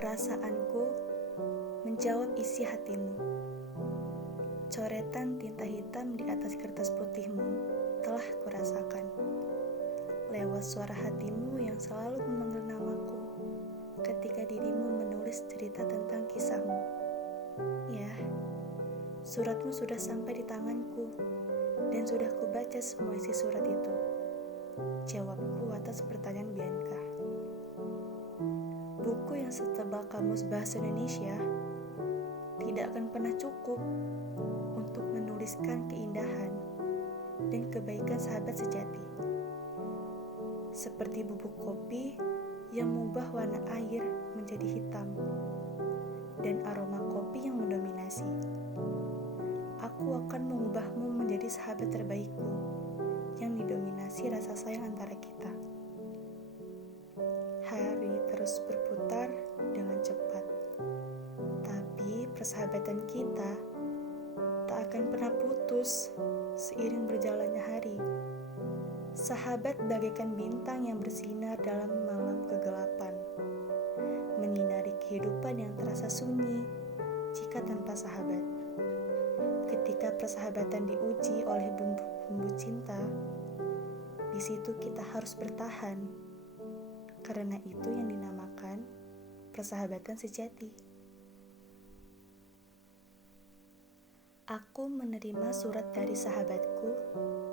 Perasaanku menjawab isi hatimu. Coretan tinta hitam di atas kertas putihmu telah kurasakan. Lewat suara hatimu yang selalu memanggil namaku ketika dirimu menulis cerita tentang kisahmu. Ya, suratmu sudah sampai di tanganku dan sudah kubaca semua isi surat itu. Jawabku atas pertanyaan Bianca. Buku yang setebal kamus bahasa Indonesia tidak akan pernah cukup untuk menuliskan keindahan dan kebaikan sahabat sejati. Seperti bubuk kopi yang mengubah warna air menjadi hitam dan aroma kopi yang mendominasi. Aku akan mengubahmu menjadi sahabat terbaikku yang didominasi rasa sayang antara kita. Hari terus berputar dengan cepat, tapi persahabatan kita tak akan pernah putus seiring berjalannya hari. Sahabat bagaikan bintang yang bersinar dalam malam kegelapan, menyinari kehidupan yang terasa sunyi jika tanpa sahabat. Ketika persahabatan diuji oleh bumbu-bumbu cinta, di situ kita harus bertahan. Karena itu yang dinamakan persahabatan sejati. Aku menerima surat dari sahabatku,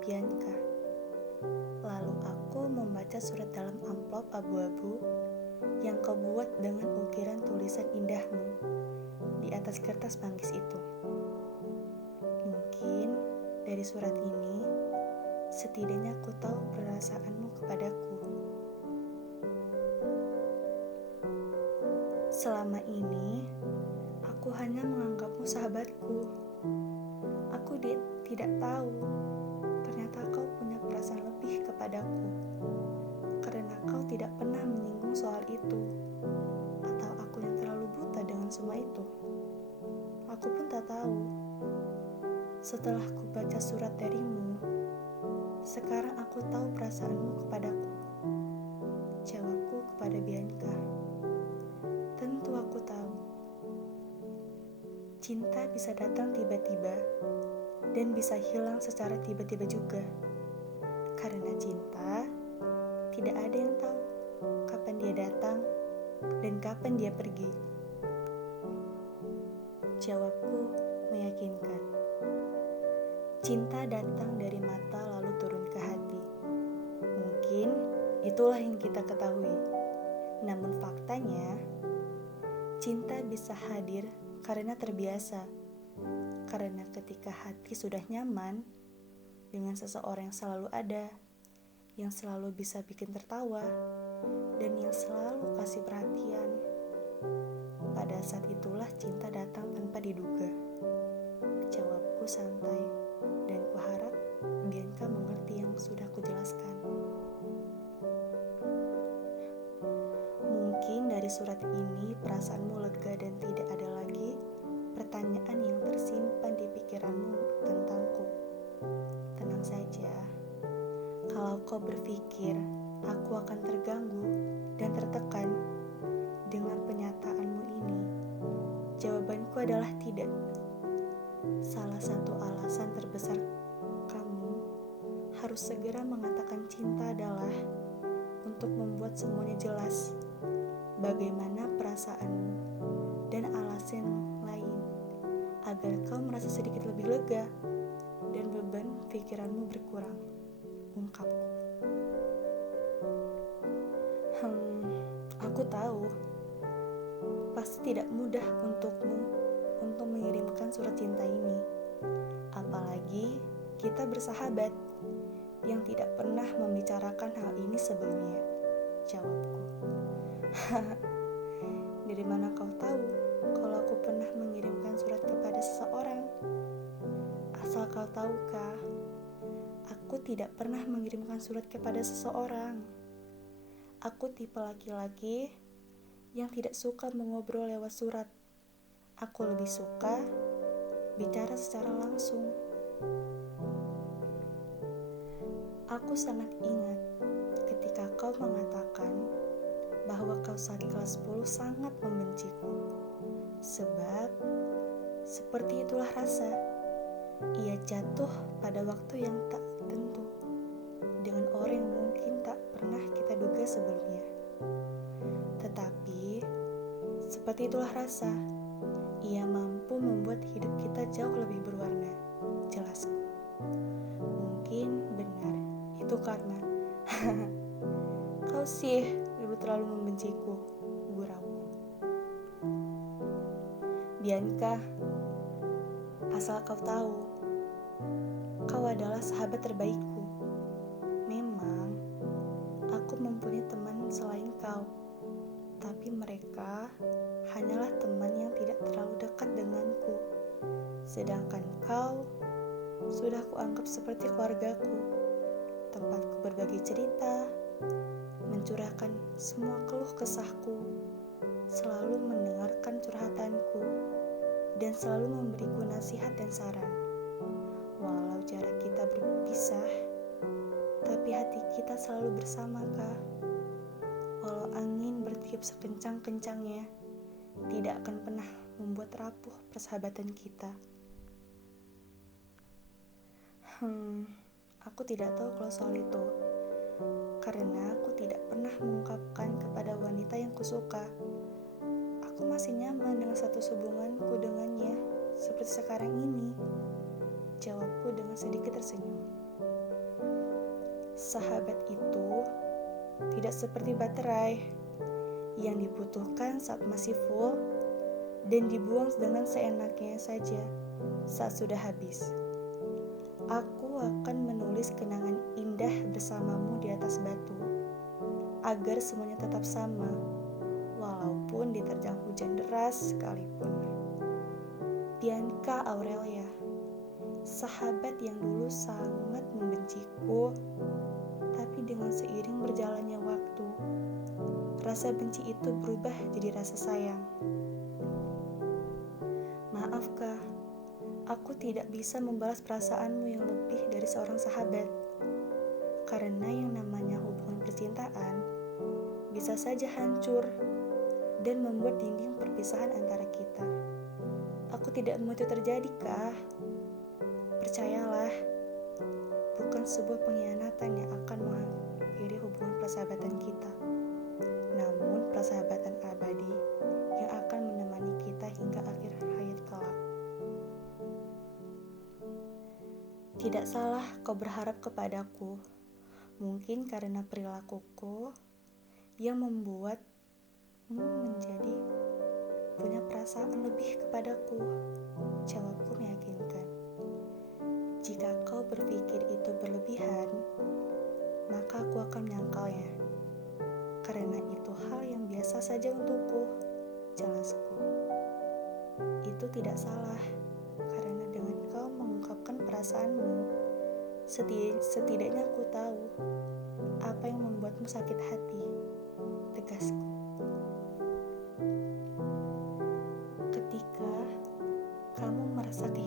Bianca. Lalu aku membaca surat dalam amplop abu-abu yang kau buat dengan ukiran tulisan indahmu di atas kertas manggis itu. Mungkin dari surat ini, setidaknya aku tahu perasaanmu kepadaku. Selama ini, aku hanya menganggapmu sahabatku. Aku tidak tahu, ternyata kau punya perasaan lebih kepadaku. Karena kau tidak pernah menyinggung soal itu. Atau aku yang terlalu buta dengan semua itu. Aku pun tak tahu. Setelah ku baca surat darimu, sekarang aku tahu perasaanmu kepadaku. Jawabku kepada Bianca. Tentu aku tahu. Cinta bisa datang tiba-tiba dan bisa hilang secara tiba-tiba juga. Karena cinta, tidak ada yang tahu kapan dia datang dan kapan dia pergi. Jawabku meyakinkan. Cinta datang dari mata lalu turun ke hati. Mungkin itulah yang kita ketahui. Namun faktanya, cinta bisa hadir karena terbiasa. Karena ketika hati sudah nyaman dengan seseorang yang selalu ada, yang selalu bisa bikin tertawa, dan yang selalu kasih perhatian, pada saat itulah cinta datang tanpa diduga. Jawabku santai, dan kuharap Bianca mengerti yang sudah kujelaskan. Mungkin dari surat ini perasaanmu lega dan tidak ada lagi pertanyaan yang tersimpan di pikiranmu tentangku. Tenang saja, kalau kau berpikir aku akan terganggu dan tertekan dengan pernyataanmu ini, jawabanku adalah tidak. Salah satu alasan terbesar kamu harus segera mengatakan cinta adalah untuk membuat semuanya jelas. Bagaimana perasaanmu dan alasan lain agar kau merasa sedikit lebih lega dan beban pikiranmu berkurang, ungkapku. Aku tahu pasti tidak mudah untukmu untuk mengirimkan surat cinta ini, apalagi kita bersahabat yang tidak pernah membicarakan hal ini sebelumnya. Jawabku. Dari mana kau tahu kalau aku pernah mengirimkan surat kepada seseorang? Asal kau tahukah, aku tidak pernah mengirimkan surat kepada seseorang. Aku tipe laki-laki yang tidak suka mengobrol lewat surat. Aku lebih suka bicara secara langsung. Aku sangat ingat ketika kau mengatakan bahwa kau saat kelas 10 sangat membenciku. Sebab, seperti itulah rasa. Ia jatuh pada waktu yang tak tentu, dengan orang yang mungkin tak pernah kita duga sebelumnya. Tetapi, seperti itulah rasa. Ia mampu membuat hidup kita jauh lebih berwarna. Jelasku. Mungkin benar, itu karena kau sih dulu terlalu membenciku, gurauku. Bianca, asal kau tahu, kau adalah sahabat terbaikku. Memang, aku mempunyai teman selain kau, tapi mereka hanyalah teman yang tidak terlalu dekat denganku. Sedangkan kau sudah kuanggap seperti keluargaku, tempatku berbagi cerita, mencurahkan semua keluh kesahku, selalu mendengarkan curhatanku, dan selalu memberiku nasihat dan saran. Walau jarak kita berpisah, tapi hati kita selalu bersama, Kak. Walau angin bertiup sekencang-kencangnya, tidak akan pernah membuat rapuh persahabatan kita. Aku tidak tahu kalau soal itu, karena aku tidak pernah mengungkapkan kepada wanita yang kusuka. Aku masih nyaman dengan status hubunganku dengannya, seperti sekarang ini. Jawabku dengan sedikit tersenyum. Sahabat itu tidak seperti baterai yang dibutuhkan saat masih full dan dibuang dengan seenaknya saja saat sudah habis. Aku akan menulis kenangan indah bersamamu di atas batu, agar semuanya tetap sama, walaupun diterjang hujan deras sekalipun. Bianca Aurelia, sahabat yang dulu sangat membenciku, tapi dengan seiring berjalannya waktu, rasa benci itu berubah jadi rasa sayang. Maaf, Kak. Aku tidak bisa membalas perasaanmu yang lebih dari seorang sahabat. Karena yang namanya hubungan percintaan bisa saja hancur dan membuat dinding perpisahan antara kita. Aku tidak mau itu terjadi, Kak. Percayalah, bukan sebuah pengkhianatan yang akan mengakhiri hubungan persahabatan kita, namun persahabatan abadi yang akan menemani kita hingga akhir hayat kelak. Tidak salah kau berharap kepadaku, mungkin karena perilakuku yang membuatmu menjadi punya perasaan lebih kepadaku. Jawabku meyakinkan. Jika kau berpikir itu berlebihan, maka aku akan menyangkalnya. Karena itu hal yang biasa saja untukku, jelasku. Itu tidak salah, karena dengan kau mengungkapkan perasaanmu, setidaknya aku tahu apa yang membuatmu sakit hati, tegasku. Ketika kamu merasa kehilangan